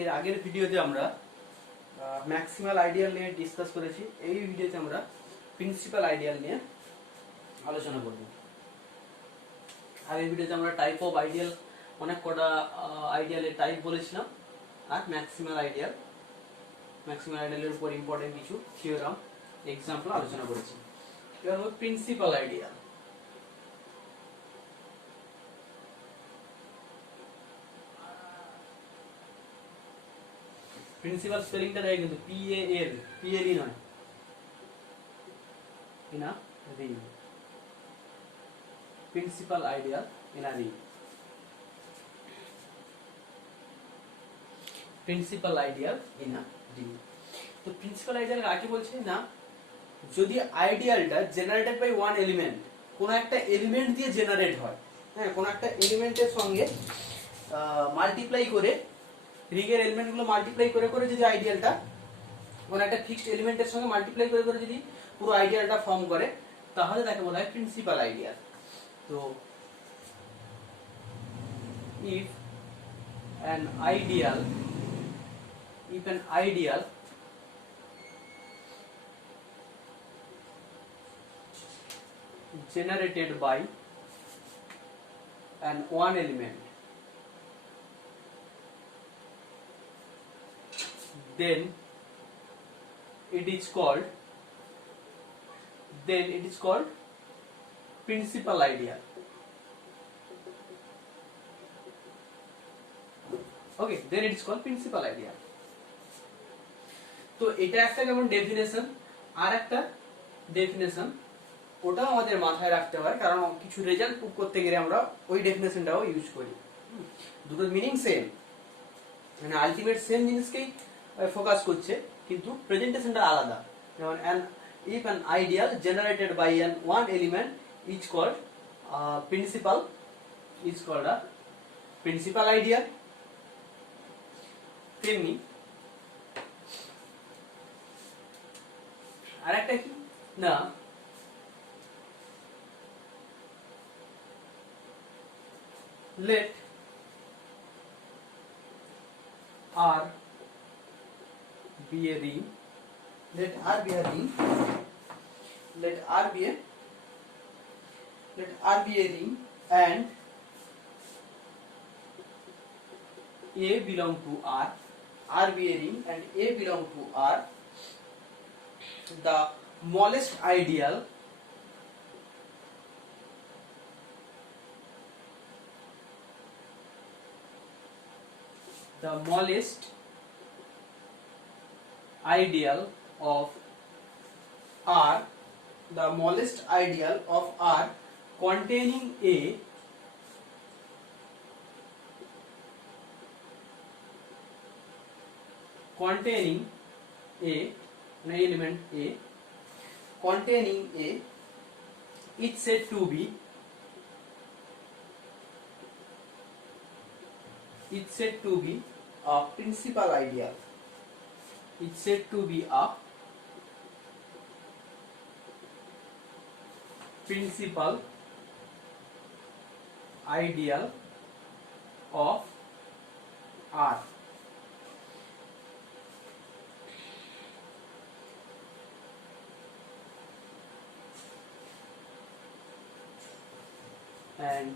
এর আগের ভিডিওতে আমরা ম্যাক্সিমাল আইডিয়াল নিয়ে ডিসকাস করেছি। এই ভিডিওতে আমরা প্রিন্সিপাল আইডিয়াল নিয়ে আলোচনা করব। আগের ভিডিওতে আমরা টাইপ অফ আইডিয়াল অনেক কটা আইডিয়ালের টাইপ বলেছিলাম, আর ম্যাক্সিমাল আইডিয়ালের উপর ইম্পর্টেন্ট কিছু থিওরাম এক্সাম্পল আলোচনা করেছি। এবার হলো প্রিন্সিপাল আইডিয়াল। প্রিন্সিপাল স্পেলিংটা দেয় কিন্তু PAL নয়, ইনা রিং। প্রিন্সিপাল আইডিয়াল ইনা রিং। প্রিন্সিপাল আইডিয়াল ইনা রিং। তো প্রিন্সিপাল আইডিয়াল কাকে বলছে না, যদি আইডিয়ালটা জেনারেটেড বাই ওয়ান এলিমেন্ট, কোন একটা এলিমেন্ট দিয়ে জেনারেট হয়, হ্যাঁ, কোন একটা এলিমেন্টের সঙ্গে মাল্টিপ্লাই করে, রিগের এলিমেন্টগুলো মাল্টিপ্লাই করে করে যদি আইডিয়ালটা কোন একটা ফিক্সড এলিমেন্টের সঙ্গে মাল্টিপ্লাই করে করে যদি পুরো আইডিয়ালটা ফর্ম করে, তাহলে তাকে বলা হয় প্রিন্সিপাল আইডিয়াল। তো if an ideal generated by an one element, then it is called principal ideal. Okay, then it is called principal ideal. তো এটা একটা যেমন ডেফিনেশন, আর একটা ডেফিনেশন ওটাও আমাদের মাথায় রাখতে হয়, কারণ কিছু রেজাল্ট প্রুভ করতে গেলে আমরা ওই ডেফিনেশনটাও ইউজ করি। দুটোর মিনিং সেম, মানে আলটিমেট সেম জিনিসকেই ফোকাস করছে, কিন্তু প্রেজেন্টেশনটা আলাদা। যেমন if an ideal generated by an one element is called a principal ideal. তেমনি আরেকটা কি না, let R be a ring, let R be a ring and A belong to R be a ring and A belong to R. The smallest ideal of R, the smallest ideal of R containing A an element A containing A is said to be a principal ideal. It's said to be a principal ideal of R. And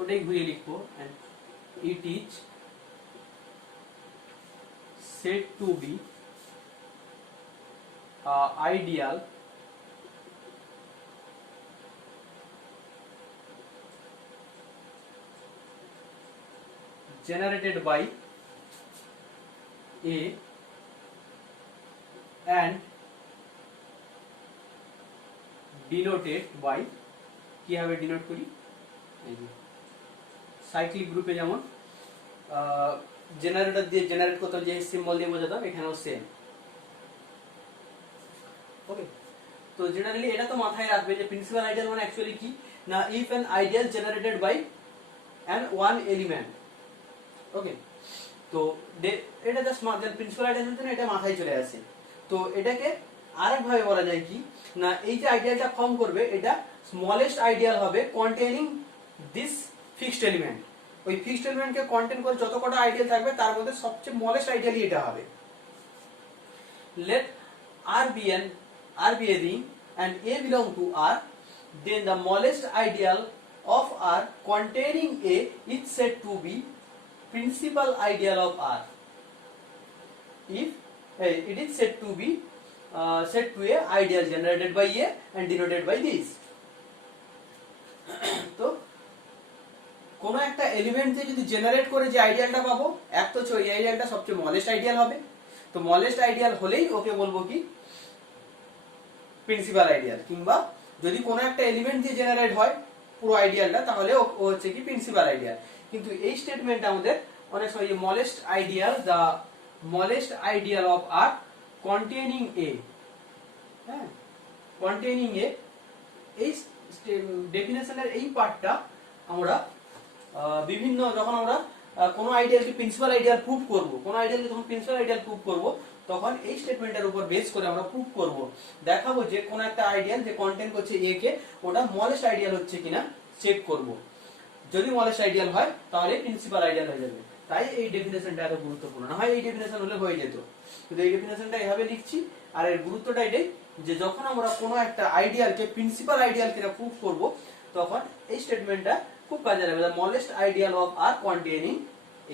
ওটাই ঘুরিয়ে লিখবো, and it is said to be ideal generated by A and denoted by, কিভাবে denote করি, cyclic গ্রুপে যেমন generator দিয়ে generate করতে যে সিম্বল দিয়ে বোঝাতাম, এখানেও সেম। ওকে, তো জেনারেলি এটা তো মাথায় রাখবে যে প্রিন্সিপাল আইডিয়াল মানে অ্যাকচুয়ালি কি না, if an ideal generated by an one element. Okay, তো এটা জাস্ট প্রিন্সিপাল আইডিয়াল মানে এটা মাথায় চলে আসে। তো এটাকে আরেক ভাবে বলা যায় কি না, এই যে আইডিয়ালটা ফর্ম করবে এটা স্মলেস্ট আইডিয়াল হবে কন্টেইনিং দিস ফিক্সড এলিমেন্ট। ওই ফিক্সড এলিমেন্টকে কন্টেন করে যত কটা আইডিয়াল থাকবে তার মধ্যে সবচেয়ে স্মলেস্ট আইডিয়ালই এটা হবে। let R be a ring and A belong to R, then the smallest ideal of R containing A is said to be principal ideal of R. If it is said to be said to a ideal generated by A and denoted by this. তো কোন একটা element দিয়ে যদি generate করে যে আইডিয়ালটা পাবো, এক তো এই আইডিয়ালটা সবচেয়ে স্মলেস্ট আইডিয়াল হবে, তো স্মলেস্ট আইডিয়াল হলেই ওকে বলবো কি প্রিন্সিপাল আইডিয়াল, কিংবা যদি কোনো একটা এলিমেন্ট দিয়ে জেনারেট হয় পুরো আইডিয়ালটা তাহলে ও হচ্ছে কি প্রিন্সিপাল আইডিয়াল। কিন্তু এই স্টেটমেন্ট আমাদের অনেক সময় smallest ideal, the smallest ideal of R containing A, হ্যাঁ কন্টেইনিং এ, এই ডেফিনেশনের এই পার্টটা আমরা বিভিন্ন যখন আমরা কোনো আইডিয়ালকে প্রিন্সিপাল আইডিয়াল প্রুভ করব, কোনো আইডিয়ালকে যখন প্রিন্সিপাল আইডিয়াল প্রুভ করব তখন এই স্টেটমেন্টের উপর বেস করে আমরা প্রুভ করব, দেখাবো যে কোন একটা আইডিয়াল যে কন্টেইন করছে এ কে ওটা স্মলেস্ট আইডিয়াল হচ্ছে কিনা চেক করব। যদি স্মলেস্ট আইডিয়াল হয় তাহলে প্রিন্সিপাল আইডিয়াল হয়ে যাবে। তাই এই ডেফিনেশনটা এত গুরুত্বপূর্ণ, না হয় এই ডেফিনেশন হলে হয়ে যেত, কিন্তু এই ডেফিনেশনটা এভাবে লিখছি। আর এর গুরুত্বটা এটাই যে যখন আমরা কোনো একটা আইডিয়ালকে প্রিন্সিপাল আইডিয়াল কিনা প্রুভ করব তখন এই স্টেটমেন্টটা খুব কাজে লাগবে, the smallest ideal of R containing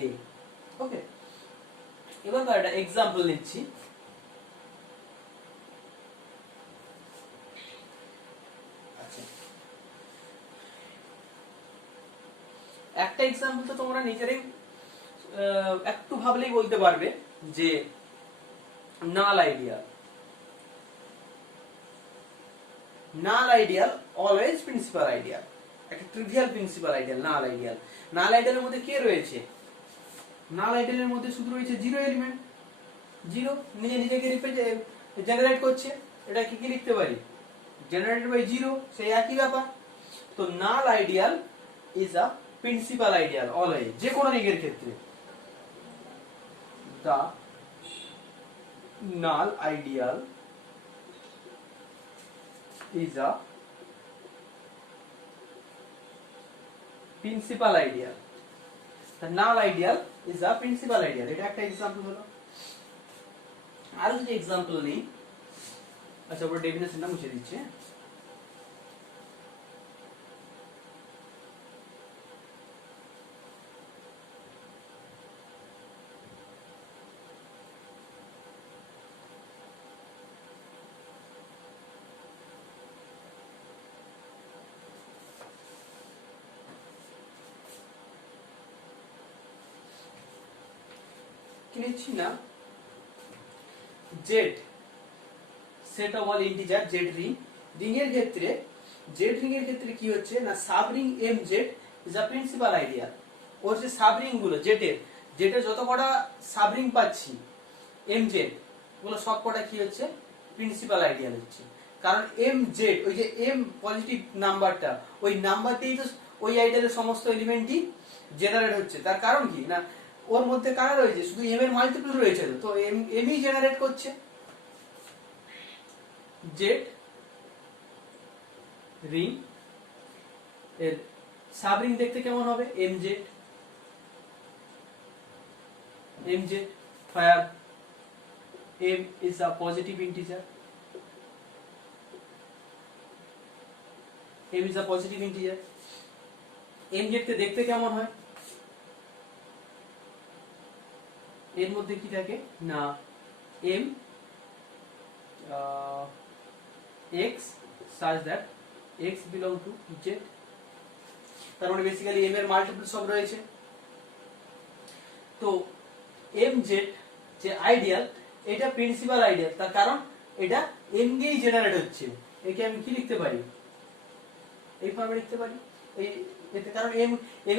A. Okay, এবার একটা এক্সাম্পল নিচ্ছি। আচ্ছা, একটা এক্সাম্পল তো তোমরা নিজেরাই একটু ভাবলেই বলতে পারবে যে নাল আইডিয়াল, নাল আইডিয়াল অলওয়েজ প্রিন্সিপাল আইডিয়াল, একটা ট্রিভিয়াল প্রিন্সিপাল আইডিয়াল নাল আইডিয়াল। নাল আইডিয়ালের মধ্যে কে রয়েছে? নাল আইডিয়ালের মধ্যে শুধু রয়েছে জিরো এলিমেন্ট, জিরো নিজে নিজেকে জেনারেট করছে, এটা কি লিখতে পারি জেনারেটেড বাই জিরো, সেই একই ব্যাপার। তো null ideal is a principal ideal always, যে কোনো রিংয়ের ক্ষেত্রে। The null ideal is a principal ideal. The null ideal is a principal ideal. এটা একটা एग्जांपल হলো। আর যদি एग्जांपल নেই, আচ্ছা ওর ডেফিনেশনটা মুছে দিচ্ছি। নিচ্ছি না Z set of all integer Z ring, ring এর ক্ষেত্রে জেড রিং এর ক্ষেত্রে কি হচ্ছে না sub ring M Z is a principal ideal. ওর যে সাব রিং গুলো জেটের যত কটা সাব রিং পাচ্ছি এম জেড গুলো সব কটা কি হচ্ছে প্রিন্সিপাল আইডিয়াল হচ্ছে, কারণ এম জেড ওই যে এম পজিটিভ নাম্বারটা ওই নাম্বার দিয়েই তো ওই আইডিয়ালের সমস্ত এলিমেন্টই জেনারেট হচ্ছে। তার কারণ কি না ওর মধ্যে কারা রয়েছে শুধু এম এর মাল্টিপল রয়েছে, তো এম ই জেনারেট করছে। জেড রিং এর সাব রিং দেখতে কেমন হবে M Z where m is a positive integer, m is a positive integer। m কে দেখতে কেমন হয়, এর মধ্যে কি থাকে না m x such that x belong to z, তার মানে বেসিক্যালি m এর মাল্টিপল সব রয়েছে। তো mz যে আইডিয়াল এটা প্রিন্সিপাল আইডিয়াল, তার কারণ এটা m দিয়েই জেনারেট হচ্ছে। একে আমি কি লিখতে পারি এই ফর্মে লিখতে পারি এই এতে, কারণ m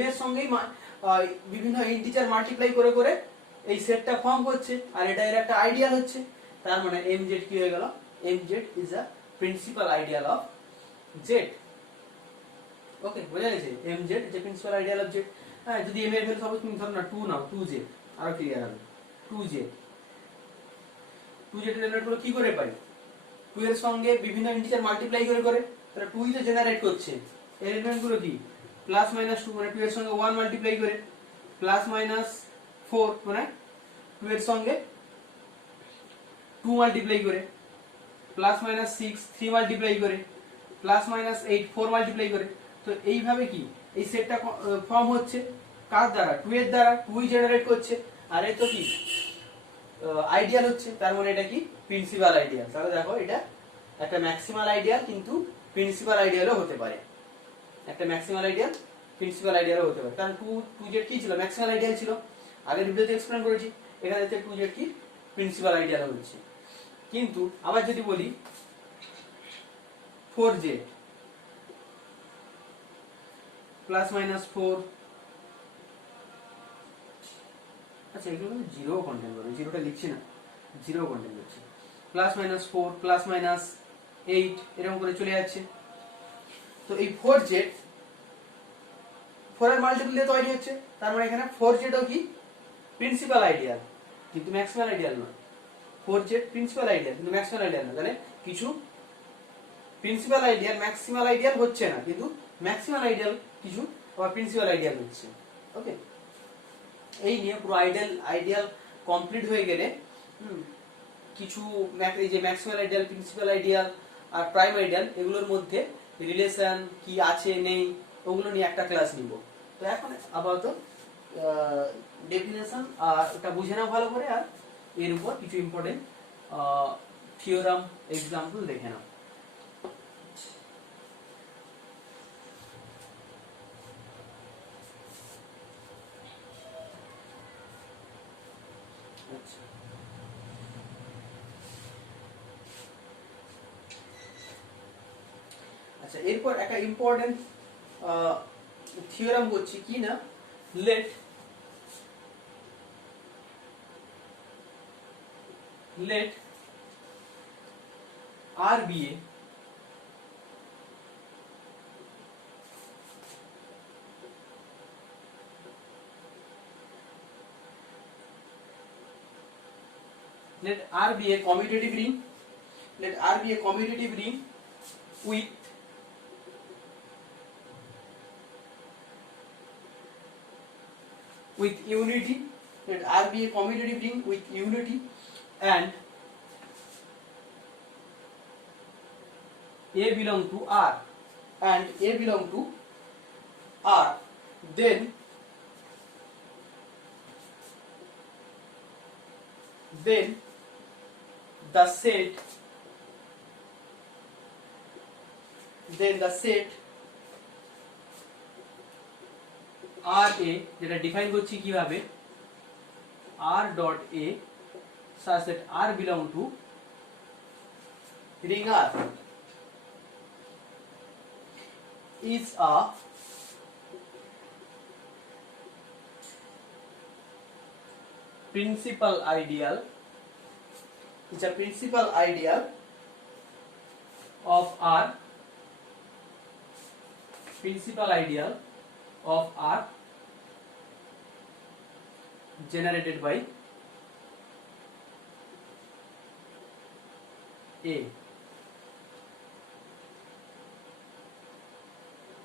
এর সঙ্গেই বিভিন্ন ইন্টিজার মাল্টিপ্লাই করে করে এই সেটটা ফর্ম করছে আর এটা এর একটা আইডিয়াল হচ্ছে। তার মানে mz কি হয়ে গেল mz is a principal ideal of z। ওকে বোঝা গেছে mz যে প্রিন্সিপাল আইডিয়াল অফ z। হ্যাঁ যদি m এর ভ্যালু সাপোজ তুমি ধরো না 2 নাও 2z আরো ক্লিয়ার হবে 2z জেনারেট করলে কি করে পাই 2 এর সঙ্গে বিভিন্ন ইন্টিজার মাল্টিপ্লাই করে করে তাহলে 2 ই তো জেনারেট করছে। এলিমেন্ট গুলো কি প্লাস মাইনাস 2 মানে 2 এর সঙ্গে 1 মাল্টিপ্লাই করে, প্লাস মাইনাস 4 মানে 2 এর সঙ্গে 2 মাল্টিপ্লাই করে, প্লাস মাইনাস 6 3 মাল্টিপ্লাই করে, প্লাস মাইনাস 8 4 মাল্টিপ্লাই করে। তো এইভাবে কি এই সেটটা ফর্ম হচ্ছে কার দ্বারা? 2 এর দ্বারা, 2 জেনারেট করছে, আর এই তো কি আইডিয়াল হচ্ছে, তার মানে এটা কি প্রিন্সিপাল আইডিয়াল। তাহলে দেখো এটা একটা ম্যাক্সিমাল আইডিয়াল কিন্তু প্রিন্সিপাল আইডিয়ালও হতে পারে, একটা ম্যাক্সিমাল আইডিয়াল প্রিন্সিপাল আইডিয়ালও হতে পারে। কারণ 2z কি ছিল? ম্যাক্সিমাল আইডিয়াল ছিল, আগের ভিডিওতে এক্সপ্লেন করেছি। এখানে 2z কি প্রিন্সিপাল আইডিয়াল হচ্ছে। কিন্তু আবার যদি বলি 4z প্লাস মাইনাস 4, আচ্ছা এগুলো কিন্তু জিরো কন্টেন্ট করবে, জিরোটা লিখছি না, জিরো কন্টেন্ট করছে, প্লাস মাইনাস 4 প্লাস মাইনাস 8 এরকম করে চলে যাচ্ছে। তো এই 4z 4 এর মাল্টিপল দিয়ে তৈরি হচ্ছে, তার মানে এখানে 4z ও কি প্রিন্সিপাল আইডিয়াল কিন্তু ম্যাক্সিমাল আইডিয়াল নয়। 4z প্রিন্সিপাল আইডিয়াল কিন্তু ম্যাক্সিমাল আইডিয়াল না। তাহলে কিছু প্রিন্সিপাল আইডিয়াল ম্যাক্সিমাল আইডিয়াল হচ্ছে না, কিন্তু ম্যাক্সিমাল আইডিয়াল কিছু আবার প্রিন্সিপাল আইডিয়াল হচ্ছে। ওকে, এই নিয়ে পুরো আইডিয়াল কমপ্লিট হয়ে গেলে কিছু এই যে ম্যাক্সিমাল আইডিয়াল, প্রিন্সিপাল আইডিয়াল আর প্রাইম আইডিয়াল এগুলোর মধ্যে রিলেশন কি আছে নেই ওগুলো নিয়ে একটা ক্লাস নিব। তো এখন আপাতত ডেফিনেশন আর এটা বুঝে নাও ভালো করে, আর এর উপর কিছু ইম্পর্টেন্ট থিওরাম এক্সাম্পল দেখে নাও। আচ্ছা, এরপর একটা ইম্পর্টেন্ট থিওরাম হচ্ছে কি না, let R be a commutative ring. Let R be a commutative ring with unity. Let R be a commutative ring with unity and A belong to R and A belong to R. Then the set RA যেটা define করছি কিভাবে, R dot A such that R belong to ring R is a principal ideal of R, generated by A.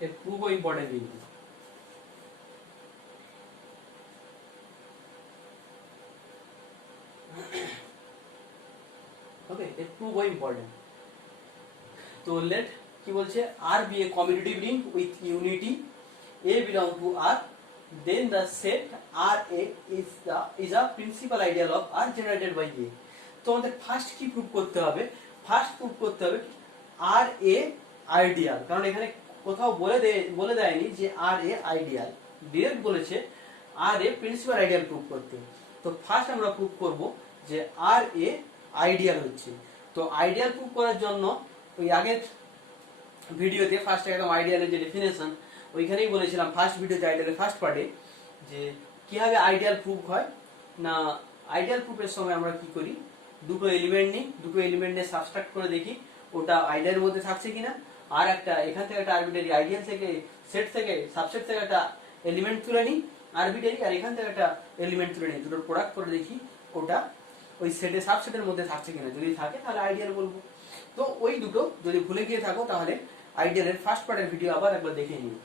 एक proof important नहीं है। Okay, एक proof important. तो late কি বলছে, R be a commutative ring with unity, A belong to R, then the set RA is a principal ideal of R generated by A. তো আমাদের first কি proof করতে হবে? ফার্স্ট প্রুফ করতে হবে RA আইডিয়াল, কারণ এখানে কোথাও বলে দেয়নি যে RA আইডিয়াল, ডিরেক্ট বলেছে RA প্রিন্সিপাল আইডিয়াল প্রুফ করতে। তো ফার্স্ট আমরা প্রুফ করব যে RA আইডিয়াল হচ্ছে। তো আইডিয়াল প্রুফ করার জন্য ওই আগের ভিডিওতে ফার্স্ট একদম আইডিয়ালের যে ডেফিনেশন ওইখানেই বলেছিলাম, ফার্স্ট ভিডিওতে আইডিয়ালের ফার্স্ট পার্টে, যে কিভাবে আইডিয়াল প্রুফ হয় না। আইডিয়াল প্রুফের সময় আমরা কি করি, দুটো এলিমেন্ট নিই, দুটো এলিমেন্ট নিয়ে সাবস্ট্রাক্ট করে দেখি ওটা আইডিয়ালের মধ্যে থাকছে কিনা, আর একটা এখান থেকে একটা আরবিটারি আইডিয়াল থেকে সেট থেকে সাবসেট থেকে একটা এলিমেন্ট তুলে নিই আরবিটারি, আর এখান থেকে একটা এলিমেন্ট তুলে নিই, দুটোর প্রোডাক্ট করে দেখি ওটা ওই সেটে সাবসেটের মধ্যে থাকছে কিনা। যদি থাকে তাহলে আইডিয়াল বলবো। তো ওই দুটো যদি ভুলে গিয়ে থাকো তাহলে আইডিয়ালের ফার্স্ট পার্টের ভিডিও আবার একবার দেখে নিও।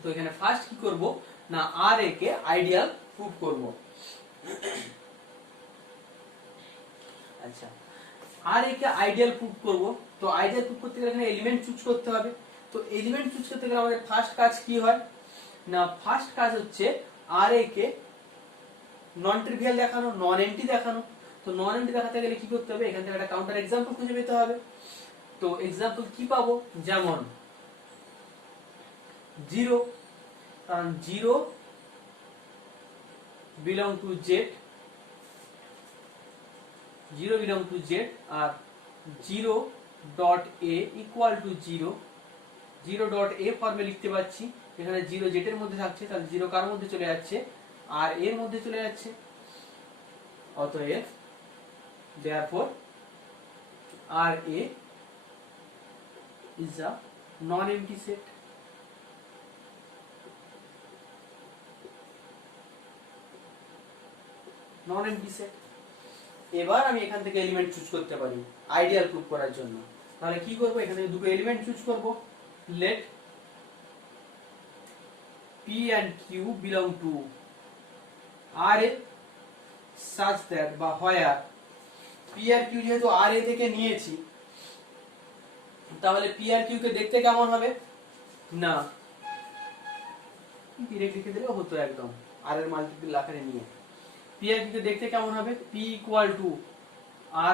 তো এখানে ফার্স্ট কি করব না আর এ কে আইডিয়াল প্রুভ করব। আচ্ছা, আর এ কে আইডিয়াল প্রুভ করব। তো আইডিয়াল প্রুভ করতে গেলে এখানে এলিমেন্ট চুজ করতে হবে। তো এলিমেন্ট চুজ করতে গেলে আমাদের ফার্স্ট কাজ কি হয় না ফার্স্ট কাজ হচ্ছে আর এ কে নন ট্রিভিয়াল দেখানো, নন এন্টি দেখানো। তো নন এন্টি দেখাতে গেলে কি করতে হবে, এখান থেকে একটা কাউন্টার এক্সাম্পল খুঁজে পেতে হবে। তো এক্সাম্পল কি পাবো, যেমন 0, কারণ 0 belong to z, 0 belong to z, আর 0 dot a equal to 0, 0 dot a ফর্মে লিখতে পাচ্ছি। এখানে 0 z এর মধ্যে থাকছে, তাহলে 0 কার মধ্যে চলে যাচ্ছে, আর এর মধ্যে চলে যাচ্ছে। অতএব therefore RA is a non-empty set. non-empty set. এবার আমি এখান থেকে এলিমেন্ট চুজ করতে পারি আইডিয়াল প্রুফ করার জন্য। তাহলে কি করব, এখান থেকে দুটো এলিমেন্ট চুজ করব। let p and q belong to RA such that বা where p আর q যেহেতু RA থেকে নিয়েছি, তাহলে p আর q কে দেখতে কেমন হবে না ডিরেক্ট লিখে দিলেও হতো, একদম r এর মাল্টিপল আকারে নিয়ে। p আর q কে দেখতে কেমন হবে, p equal to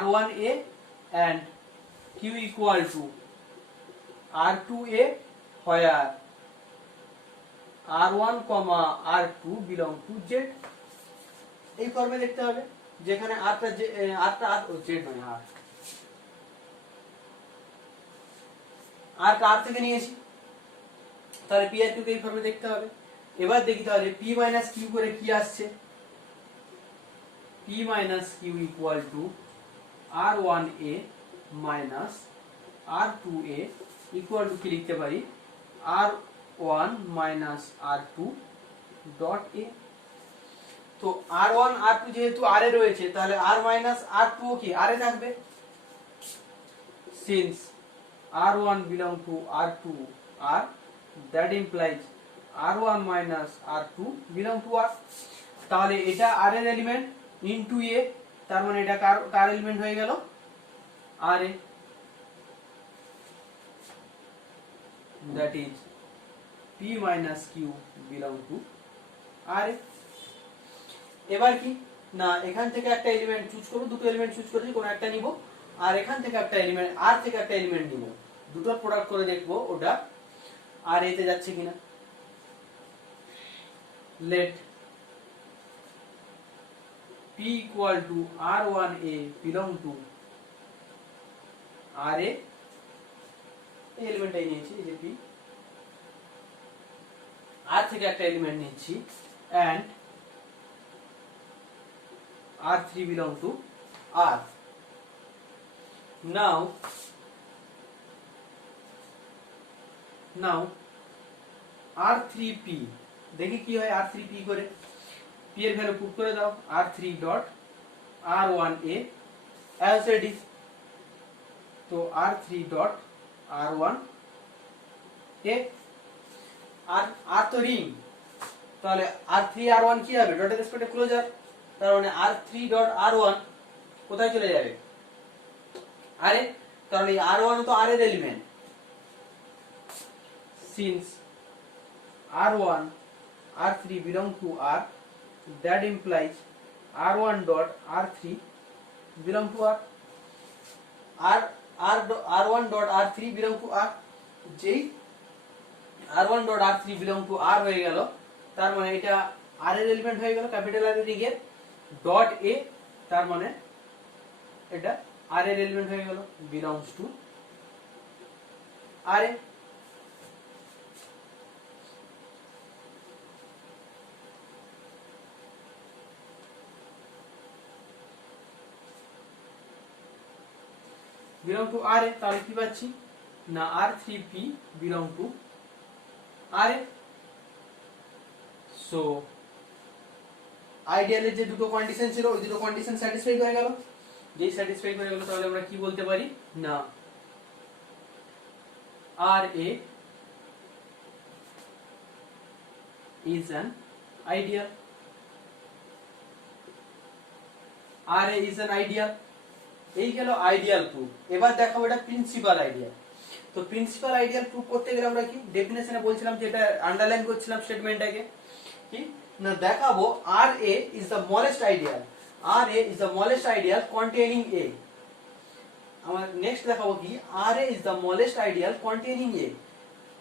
r1a and q equal to r2a where r1, r2 belong to z। এই ফর্মে দেখতে হবে, যেখানে rটা z নয় rটা r থেকে নিয়েছি, তাহলে p আর q কে এই ফর্মে দেখতে হবে। এবার দেখি তাহলে p মাইনাস q করে কি আসছে, p minus q equal to r1a minus r2a equal to কি লিখতে পারি, r1 minus r2 dot a। তো r1 r2 যেহেতু r এ রয়েছে, তাহলে r মাইনাস r2 কি r এ থাকবে। since r1 belong to r2 r, that implies r1 minus r2 belong to r। তাহলে এটা r এর এলিমেন্ট ইনটু a, তার মানে এটা কার এলিমেন্ট হয়ে গেল, r A. that is p minus q belong to r এ। এবার কি না এখান থেকে একটা এলিমেন্ট চুজ করব, দুটো এলিমেন্ট চুজ করেছি, কোন একটা নিব, আর এখান থেকে একটা এলিমেন্ট আর থেকে একটা এলিমেন্ট নিব, দুটোর প্রোডাক্ট করে দেখব ওটা আর এতে যাচ্ছে কিনা। let p equal to r1a belong to ra, এই এলিমেন্টটাই নিয়েছি, এই যে p, আর থেকে একটা এলিমেন্ট নিচ্ছি and r3 belong to r। now r3p, দেখি কি হয় r3p করে, p এর ভ্যালু পুট করে দাও, r3 dot r1a as it is। তো r3 ডট r1a, আর তো রিং, তাহলে r3 r1 কি হবে, ডটের রেসপেক্টে ক্লোজার, তার মানে r3 ডট r1 কোথায় চলে যাবে, আরে কারণ এই r1 তো r এর element. since r1 r3 belong to r, that implies r1 dot r3 belong to r, r1 dot r3 belong to r। যেই r1 dot r3 belong to r হয়ে গেল, তার মানে এটা r এর এলিমেন্ট হয়ে গেল, ক্যাপিটাল আর এর রিগের ডট a, তার মানে এটা r এর এলিমেন্ট হয়ে গেল, belongs to r A. belong to r এ, তাহলে কি পাচ্ছি না r3p belong to r এ। সো আইডিয়ালের যে দুটো কন্ডিশন ছিল, ওই দুটো কন্ডিশন স্যাটিসফাই হয়ে গেল। যেই স্যাটিসফাই হয়ে গেল, তাহলে আমরা কি বলতে পারি না r a is an ideal. RA is an ideal. এই গেল আইডিয়াল প্রুফ। এবার দেখাবো এটা প্রিন্সিপাল আইডিয়াল। তো প্রিন্সিপাল আইডিয়াল প্রুফ করতে গেলে আমরা কি ডেফিনেশনে বলছিলাম যে এটা আন্ডারলাইন করছিলাম স্টেটমেন্টটাকে কি না দেখাবো RA is the smallest ideal. RA is the smallest ideal containing A. আমরা নেক্সট দেখাবো কি RA is the smallest ideal containing A.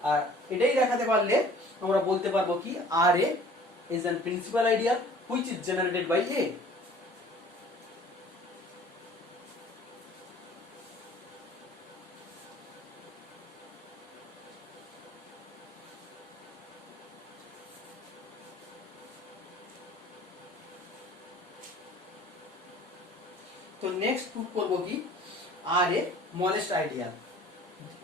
আর এটাই দেখাতে পারলে আমরা বলতে পারবো কি RA is an principal ideal which is generated by A. তো নেক্সট প্রুফ করব কি RA smallest ideal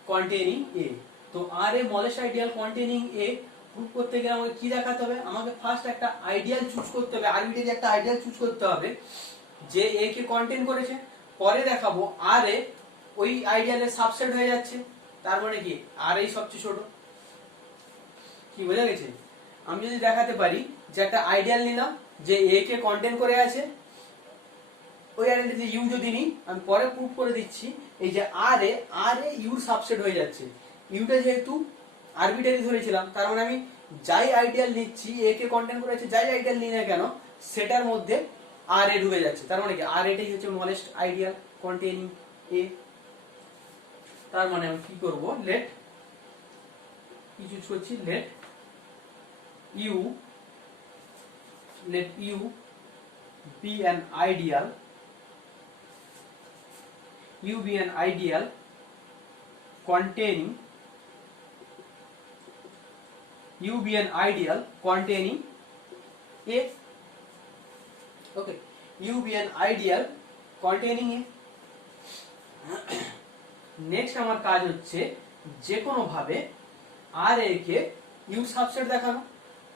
containing A. তো RA smallest ideal containing A proof করতে গেলে আমাকে কি দেখাতে হবে আমাকে ফার্স্ট একটা আইডিয়াল চুজ করতে হবে আরবিটারি একটা আইডিয়াল চুজ করতে হবে যে A কে কন্টেইন করেছে পরে দেখাবো RA ওই আইডিয়ালের সাবসেট হয়ে যাচ্ছে তার মানে কি RA সবচেয়ে ছোট কি বোঝা গেছে আমি যদি দেখাতে পারি যে একটা আইডিয়াল নিলাম যে A কে কন্টেইন করে আছে ওই আইডেন্টিটি ইউ যদি নিই আমি পরে প্রুফ করে দিচ্ছি এই যে RA ইউর সাবসেট হয়ে যাচ্ছে ইউটা যেহেতু আরবিটারি ধরেছিলাম তার মানে আমি যাই আইডিয়াল নিচ্ছি A কে কন্টেইন করেছে যাই আইডিয়াল নিই না কেন সেটার মধ্যে RA ঢুকে যাচ্ছে তার মানে কি RA টাই হচ্ছে স্মলেস্ট আইডিয়াল কন্টেইনিং A তার মানে আমি কি করব লেট কি চুজ করছি let U be an ideal U be an ideal containing U be an ideal containing A. Okay, U be an ideal containing A. Next আমার কাজ হচ্ছে যে কোনো ভাবে RA কে U সাবসেট দেখানো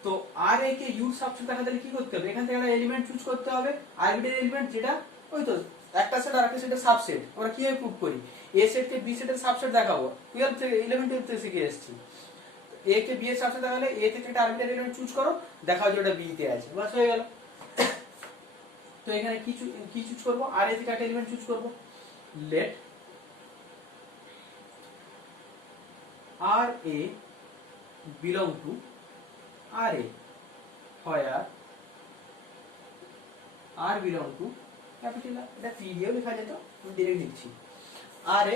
তো RA কে U সাবসেট দেখাতে কি করতে হবে এখান থেকে একটা এলিমেন্ট চুজ করতে হবে আরবিটারি এলিমেন্ট যেটা ওই তো একটা সেট আর একটা সেটের সাবসেট আমরা কিভাবে প্রুফ করি A সেট কে B সেটের সাবসেট দেখাবো 12 থেকে 11 12 থেকে শিখে এসেছি A কে B এর সাবসেট দেখালে A থেকে একটা আরবিটারি এলিমেন্ট চুজ করো দেখাও যে ওটা B তে আছে বাস হয়ে গেল তো এখানে কি চুজ করব RA থেকে একটা এলিমেন্ট চুজ করব let RA belong to RA where R belong to capital R এটা P দিয়েও লেখা যেত আমি ডাইরেক্ট লিখছি RA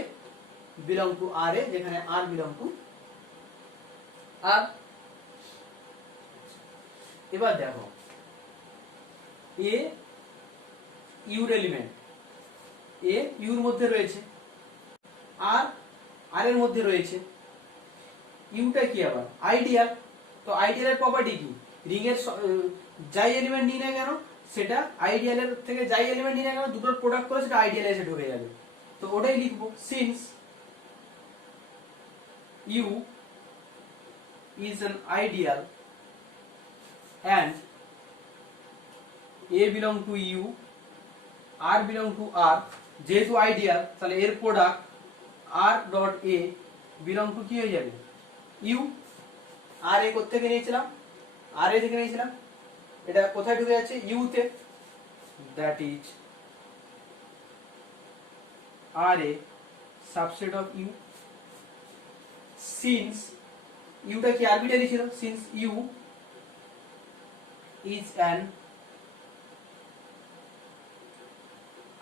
belong to RA যেখানে R belong to R এবার দেখো A your element A your মধ্যে রয়েছে আর R এর মধ্যে রয়েছে ইউটা কি আবার আইডিয়াল তো আইডিয়ালের প্রপার্টি কি রিং এর যাই এলিমেন্ট নিই না কেন সেটা আইডিয়ালের থেকে যাই এলিমেন্ট নিই না কেন দুটোর প্রোডাক্ট করে সেটা আইডিয়ালে এসে ঢুকে যাবে তো ওটাই লিখবো since U is an ideal and A belong to U R belong to R যেহেতু আইডিয়াল তাহলে এর product R dot A belong to কি হয়ে যাবে U আর এ কোথা থেকে নিয়েছিলাম আর এ থেকে নিয়েছিলাম এটা কোথায় ঢুকে যাচ্ছে ইউ তে that is R A subset of U since ইউটা কি আরবিটারি ছিল since U is an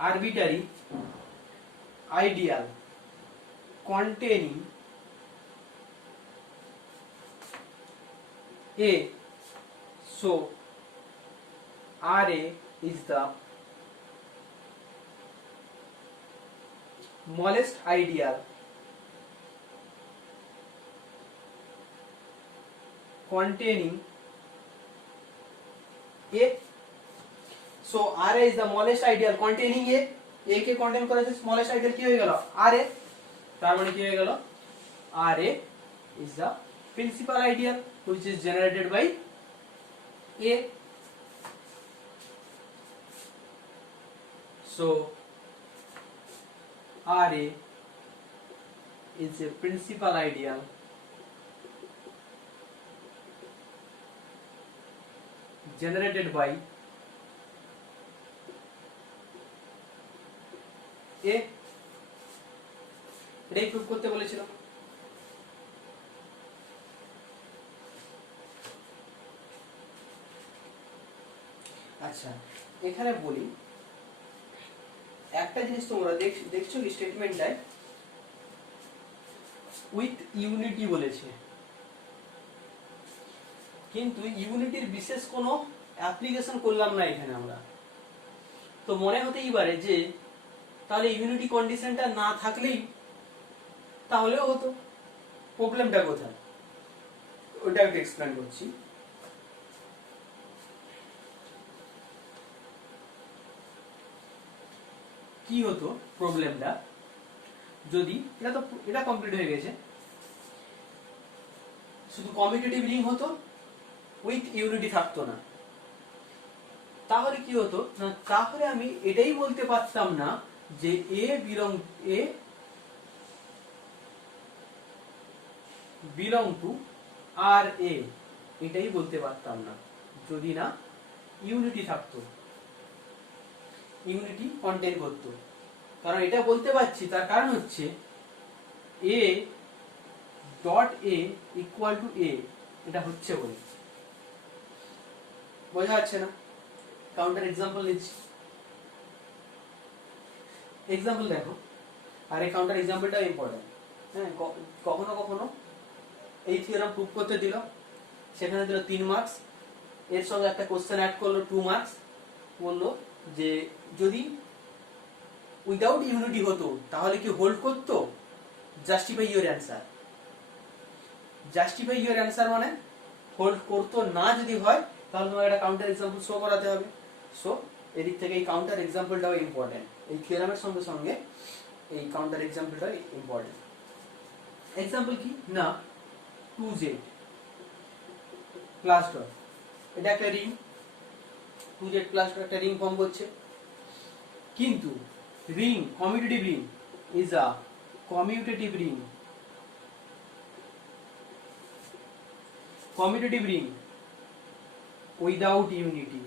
arbitrary ideal containing A, so RA is the smallest ideal containing A, so RA is the smallest ideal containing A K contain করেছে smallest ideal কি হয়ে গেল RA তার মানে কি হয়ে গেল RA is the principal ideal which is generated by A. So RA is a principal ideal generated by A, এটাই প্রুভ করতে বলেছিল। আচ্ছা এখানে বলি একটা জিনিস, তোমরা দেখছো কি স্টেটমেন্টটায় উইথ ইউনিটি বলেছে, কিন্তু ইউনিটির বিশেষ কোনো অ্যাপ্লিকেশন করলাম না এখানে আমরা। তো মনে হতেই পারে যে তাহলে ইউনিটি কন্ডিশনটা না থাকলেই তাহলেও হতো, প্রবলেমটা কোথায় ওটা একটু এক্সপ্লেন করছি। কি হতো প্রবলেমটা, যদি এটা কমপ্লিট হয়ে গেছে, শুধু কমিউটেটিভ রিং হতো, উইথ ইউনিটি থাকতো না, তাহলে কি হতো না, তাহলে আমি এটাই বলতে পারতাম না যে এ বিলং টু আর এ, এটাই বলতে পারতাম না যদি না ইউনিটি থাকতো, ইউনিটি কন্টেইন করতো। কারণ এটা বলতে পারছি তার কারণ হচ্ছে A dot A equal to A, এটা হচ্ছে বলে। বোঝা যাচ্ছে না? কাউন্টার এক্সাম্পল নিচ্ছি, এক্সাম্পল দেখো, আর এই কাউন্টার এক্সাম্পলটা ইম্পর্টেন্ট। হ্যাঁ, কখনো কখনো এই থিওরাম প্রুভ করতে দিল, সেখানে দিল 3 মার্কস, এর সঙ্গে একটা কোশ্চেন অ্যাড করলো 2 মার্কস, বললো যে যদি উইদাউট ইউনিটি হতো তাহলে কি হোল্ড করতো, justify your answer. Justify your answer মানে হোল্ড করতো না যদি হয় তাহলে তোমাকে একটা কাউন্টার এক্সাম্পল শো করাতে হবে। সো এদিক থেকে এই কাউন্টার এক্সাম্পলটাও ইম্পর্টেন্ট, এই থিওরামের সঙ্গে সঙ্গে এই কাউন্টার এক্সাম্পলটাও ইম্পর্টেন্ট। এক্সাম্পল কি না, 2z প্লাস ডট, এটা একটা রিং, 2z প্লাস ডট একটা রিং ফর্ম করছে, কিন্তু ring commutative ring is a commutative ring without unity.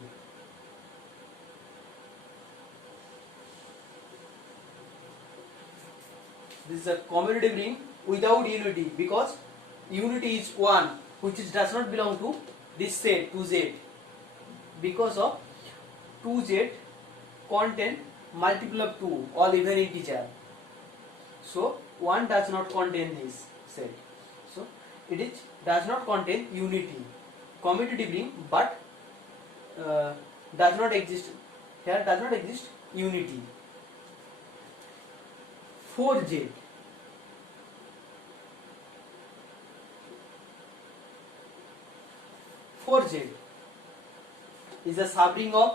This is a commutative ring without unity because unity is one which does not belong to this set 2z, because of 2z contain multiple of 2 all even integer, so 1 does not contain this set, so it is does not contain unity, commutative ring, but does not exist here, does not exist unity. 4z is a subring of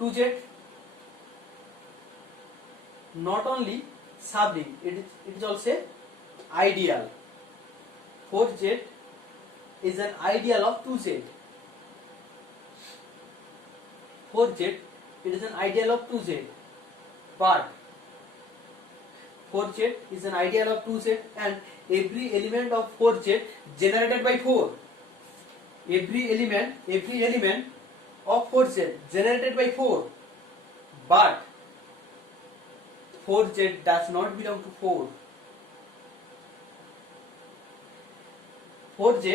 2z, not only subring, it is also ideal. 4z is an ideal of 2z. 4z, it is an ideal of 2z, but 4z is an ideal of 2z and every element of 4z generated by 4, every element of 4z generated by 4, but 4z does not belong to 4. 4z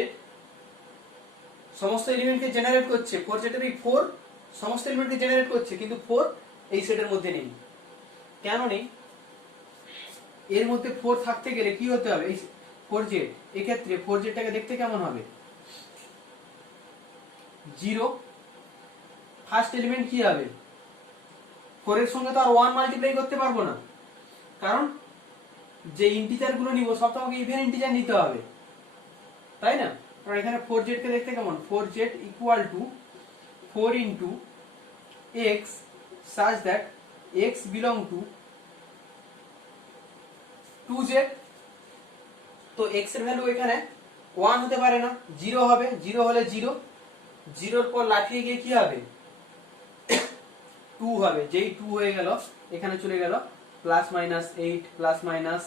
সমস্ত এলিমেন্টকে generate করছে, 4z এর এই 4 সমস্ত এলিমেন্টকে generate করছে, কিন্তু 4 এই সেটের মধ্যে নেই। কেন নেই? এর মধ্যে 4 থাকতে গেলে কি হতে হবে, এই 4z, এই ক্ষেত্রে 4z টাকে দেখতে কেমন হবে, 0, ফার্স্ট এলিমেন্ট কি হবে, 4 এর সঙ্গে তো আর 1 মাল্টিপ্লাই করতে পারবো না, কারণ যে ইন্টিজার গুলো নিব সব তো আমাকে ইভেন ইন্টিজার নিতে হবে, তাই না? কারণ এখানে 4z কে দেখতে কেমন, 4z equal to 4 into x such that x belong to 2z, তো x এর ভ্যালু এখানে 1 হতে পারে না, 0 হবে, 0 হলে 0, 0 এর পর লাফিয়ে গিয়ে কি হবে, 2 হবে, যেই 2 হয়ে গেল এখানে চলে গেল প্লাস মাইনাস 8 প্লাস মাইনাস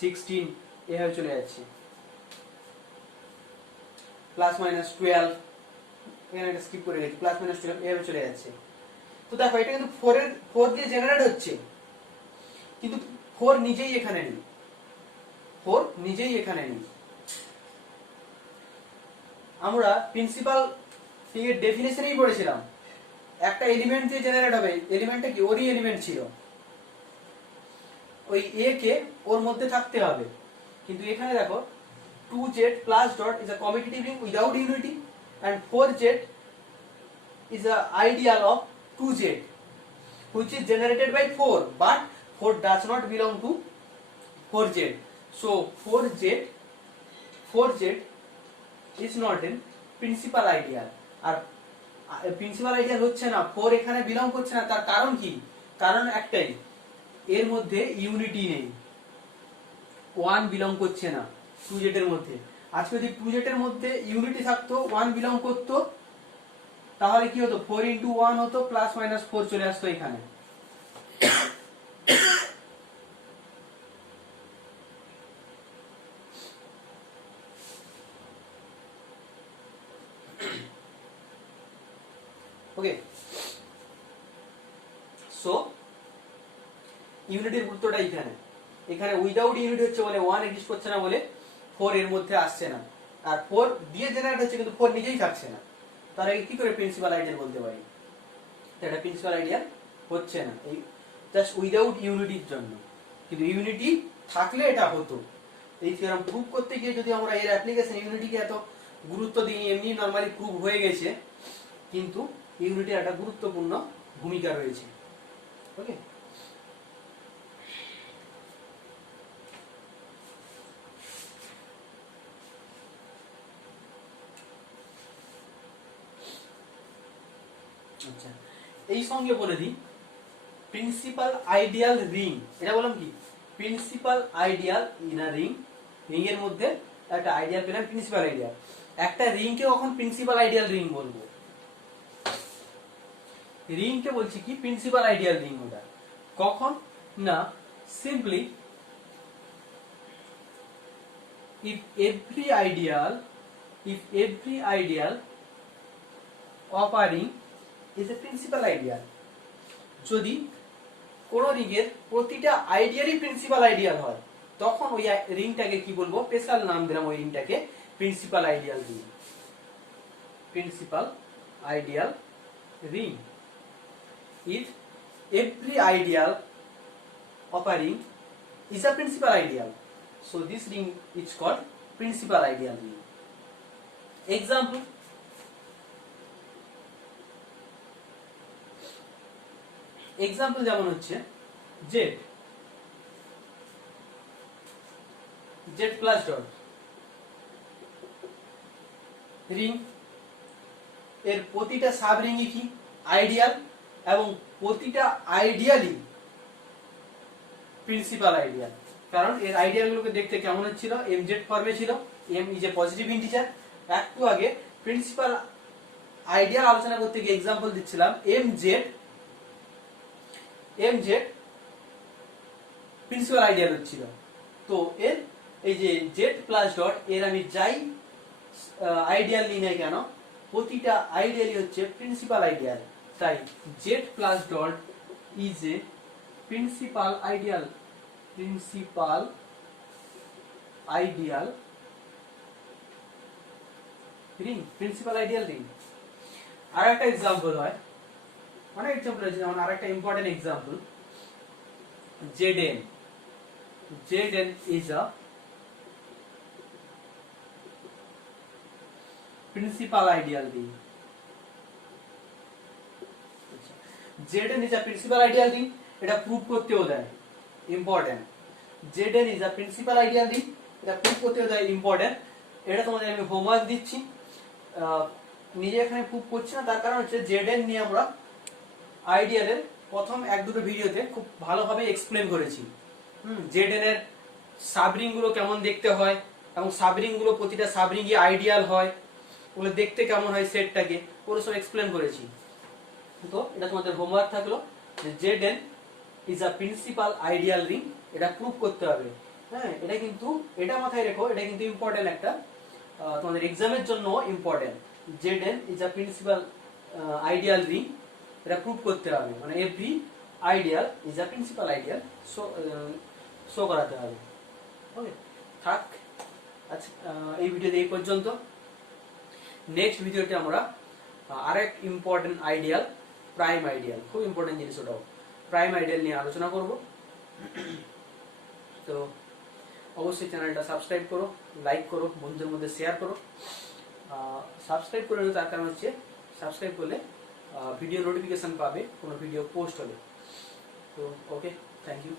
16 এভাবে চলে যাচ্ছে, প্লাস মাইনাস 12 এখানে একটা স্কিপ করে গেছি, প্লাস মাইনাস এভাবে চলে যাচ্ছে। তো দেখো এটা কিন্তু 4 দিয়ে জেনারেট হচ্ছে, কিন্তু 4 নিজেই এখানে নেই, 4 নিজেই এখানে নেই। আমরা প্রিন্সিপাল এর ডেফিনেশনেই পড়েছিলাম একটা এলিমেন্ট দিয়ে জেনারেট হবে, এলিমেন্টটা কি ওরই এলিমেন্ট ছিল, ওই এ কে ওর মধ্যে থাকতে হবে। কিন্তু এখানে দেখো 2z plus dot is a commutative ring without unity and 4z is a ideal of 2z which is generated by 4 but 4 does not belong to 4z, so 4z is not a principal ideal। আর principal ideal হচ্ছে না, 4 এখানে belong করছে না। তার কারণ কি? কারণ একটাই, এর মধ্যে ইউনিটি নেই, 1 বিলং করছে না 2z এর মধ্যে। আজকে যদি 2z এর মধ্যে ইউনিটি থাকতো, 1 বিলং করতো, তাহলে কি হতো, 4 into 1 হতো, প্লাস মাইনাস 4 চলে আসতো এখানে। ওকে, সো ইউনিটির গুরুত্বটা এখানে, এখানে উইদাউট ইউনিটি হচ্ছে বলে 1 এক্সিস্ট করছে না বলে 4 এর মধ্যে আসছে না, আর 4 দিয়ে জেনারেট হচ্ছে কিন্তু 4 নিজেই থাকছে না। তার আগে কি করে প্রিন্সিপাল আইডিয়াল বলতে পারি? এটা প্রিন্সিপাল আইডিয়াল হচ্ছে না, এই জাস্ট উইদাউট ইউনিটির জন্য। কিন্তু ইউনিটি থাকলে এটা হতো। এই থিওরাম প্রুভ করতে গিয়ে যদি আমরা এর অ্যাপ্লিকেশন ইউনিটিকে এত গুরুত্ব দিই, এমনি নরমালি প্রুভ হয়ে গেছে, কিন্তু ইউনিটির একটা গুরুত্বপূর্ণ ভূমিকা রয়েছে। ওকে, আচ্ছা এই সঙ্গে বলে দিই প্রিন্সিপাল আইডিয়াল রিং, এটা বললাম কি principal ideal in a ring, ring এর মধ্যে একটা আইডিয়াল পেলাম প্রিন্সিপাল আইডিয়াল। একটা রিং কে কখন প্রিন্সিপাল আইডিয়াল রিং বলবো? রিং কে বলছি কি প্রিন্সিপাল আইডিয়াল রিং। ওটা কখন না, simply if every ideal of a ring is a principal ideal, যদি কোন রিং এর প্রতিটা আইডিয়ালই প্রিন্সিপাল আইডিয়াল হয়, তখন ওই রিংটাকে কি বলবো, স্পেশাল নাম দিলাম ওই রিংটাকে principal ideal ring. Principal ideal ring, if every ideal of a ring is a principal ideal, so this ring is called principal ideal ring. Example, যেমন হচ্ছে z প্লাস ডট রিং, এর প্রতিটা সাব রিংই কি ideal, এবং প্রতিটা আইডিয়ালই principal ideal. কারণ এর ideal গুলোকে দেখতে কেমন হচ্ছিল, mz ফর্মে ছিল, m is a positive integer. একটু আগে প্রিন্সিপাল আইডিয়াল আলোচনা করতে গিয়ে एग्जांपल দিচ্ছিলাম mz প্রিন্সিপাল আইডিয়াল হচ্ছিল। তো এর এই যে z প্লাস ডট, এর আমি যাই আইডিয়াল নিই না কেন, প্রতিটা আইডিয়ালই হচ্ছে প্রিন্সিপাল আইডিয়াল। তাই z plus dot is a principal ideal ring, principal ideal ring. আর একটা एग्जांपल হয়, অনেক एग्जांपल আছে, যেমন আরেকটা important example Zn is a principal ideal ring। Zn is a principal ideal ring, এটা প্রুভ করতেও দেয়, important. Zn is a principal ideal ring, এটা প্রুভ করতেও দেয়, ইম্পর্টেন্ট। এটা তোমাদের আমি হোমওয়ার্ক দিচ্ছি, নিজে এখানে প্রুভ করছি না, তার কারণ হচ্ছে Zn নিয়ে আমরা আইডিয়ালের প্রথম 1-2 ভিডিওতে খুব ভালোভাবে এক্সপ্লেন করেছি। Zn এর সাবরিং গুলো কেমন দেখতে হয়, এবং সাবরিং গুলো প্রতিটা সাবরিংই আইডিয়াল হয়, ওগুলো দেখতে কেমন হয় সেটটাকে, পুরো সব এক্সপ্লেন করেছি। তো এটা তোমাদের হোমওয়ার্ক থাকলো যে Zn is a principal ideal ring, এটা প্রুভ করতে হবে। হ্যাঁ, এটা কিন্তু এটা মাথায় রেখো, এটা কিন্তু ইম্পর্টেন্ট একটা, তোমাদের এক্সামের জন্য important. Zn is a principal ideal ring, এটা প্রুভ করতে হবে, মানে every ideal is a principal ideal, show করাতে হবে। ওকে, থাক আচ্ছা এই ভিডিওতে এই পর্যন্ত। নেক্সট ভিডিওতে আমরা আরেক ইম্পর্টেন্ট আইডিয়াল, প্রাইম আইডিয়াল, খুব ইম্পর্টেন্ট জিনিস ওটাও, প্রাইম আইডিয়াল নিয়ে আলোচনা করব। তো অবশ্যই চ্যানেলটা সাবস্ক্রাইব করো, লাইক করো, বন্ধুদের মধ্যে শেয়ার করো। সাবস্ক্রাইব করে তার কারণ হচ্ছে সাবস্ক্রাইব করলে ভিডিও নোটিফিকেশন পাবে কোনো ভিডিও পোস্ট হলে। তো ওকে, থ্যাংক ইউ।